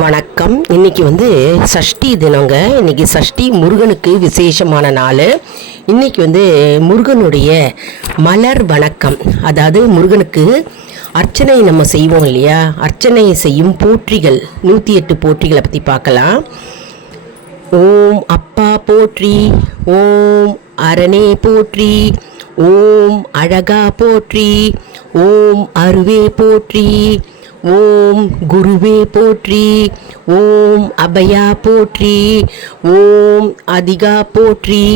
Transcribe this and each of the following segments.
வணக்கம். இன்னைக்கு வந்து சஷ்டி தினங்க. இன்னைக்கு சஷ்டி முருகனுக்கு விசேஷமான நாள். இன்னைக்கு வந்து முருகனுடைய மலர் வணக்கம். அதாவது முருகனுக்கு அர்ச்சனை நம்ம செய்வோம் இல்லையா? அர்ச்சனை செய்யும் போற்றிகள் நூற்றி எட்டு போற்றிகளை பற்றி பார்க்கலாம். ஓம் அப்பா போற்றி ஓம் அரணே போற்றி ஓம் அழகா போற்றி ஓம் அருவே போற்றி ஓம் குருவே போற்றி ஓம் அபயா போற்றி ஓம் அதிகா போற்றி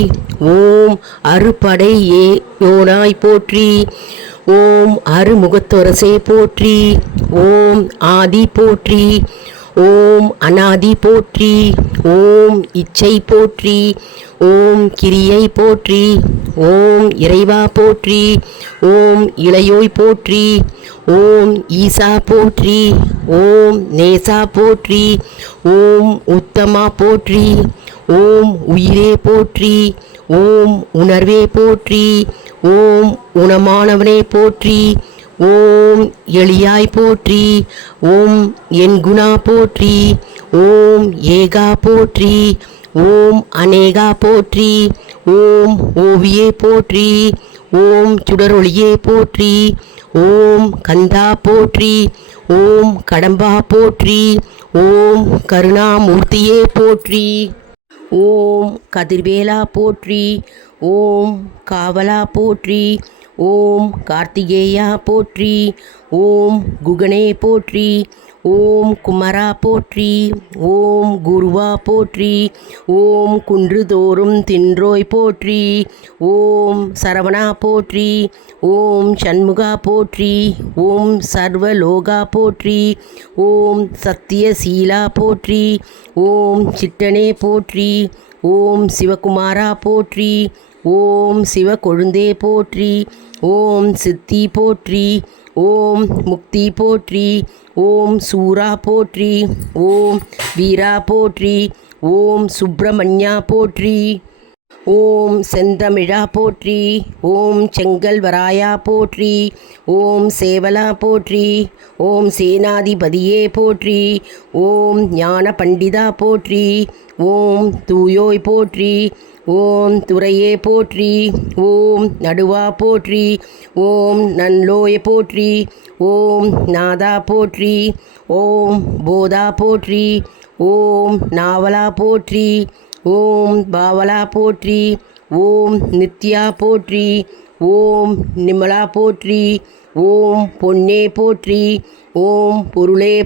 ஓம் அறுபடை ஏ யோனாய் போற்றி ஓம் அருமுகத்தொரசே போற்றி ஓம் ஆதி போற்றி ஓம் அனாதி போற்றி ஓம் இச்சை போற்றி ஓம் கிரியை போற்றி ஓம் இறைவா போற்றி ஓம் இளையோய் போற்றி ஓம் ஈசா போற்றி ஓம் நேசா போற்றி ஓம் உத்தமா போற்றி ஓம் உயிரே போற்றி ஓம் உணர்வே போற்றி ஓம் உணமானவனே போற்றி ஓம் எளியாய் போற்றி ஓம் என் குணா போற்றி ஓம் ஏகா போற்றி ஓம் அநேகா போற்றி ஓம் ஓவியே போற்றி ஓம் சுடரொளியே போற்றி ஓம் கந்தா போற்றி ஓம் கடம்பா போற்றி ஓம் கருணாமூர்த்தியே போற்றி. ஓம் கதிர்வேலா போற்றி ஓம் காவலா போற்றி ஓம் கார்த்திகேயா போற்றி ஓம் குகனே போற்றி ஓம் குமரா போற்றி ஓம் குருவா போற்றி ஓம் குன்றுதோறும் தின்றோய் போற்றி ஓம் சரவணா போற்றி ஓம் சண்முகா போற்றி ஓம் சர்வலோகா போற்றி ஓம் சத்தியசீலா போற்றி ஓம் சிட்டனே போற்றி ஓம் சிவகுமாரா போற்றி ஓம் சிவகொழுந்தே போற்றி ஓம் சித்தி போற்றி ஓம் முக்தி போற்றி ஓம் சூரா போற்றி ஓம் வீரா போற்றி ஓம் சுப்பிரமணியா போற்றி. ஓம் செந்தமிழா போற்றி ஓம் செங்கல் வராயா போற்றி ஓம் சேவலா போற்றி ஓம் சேனாதிபதியே போற்றி ஓம் ஞான பண்டிதா போற்றி ஓம் தூயோய் போற்றி ஓம் துறையே போற்றி ஓம் நடுவா போற்றி ஓம் நன்லோய போற்றி ஓம் நாதா போற்றி ஓம் போதா போற்றி ஓம் நாவலா போற்றி ஓம் பாவலா போற்றி ஓம் நித்யா போற்றி ஓம் நிமலா போற்றி ஓம் பொன்னே போற்றி ஓம் பொருளே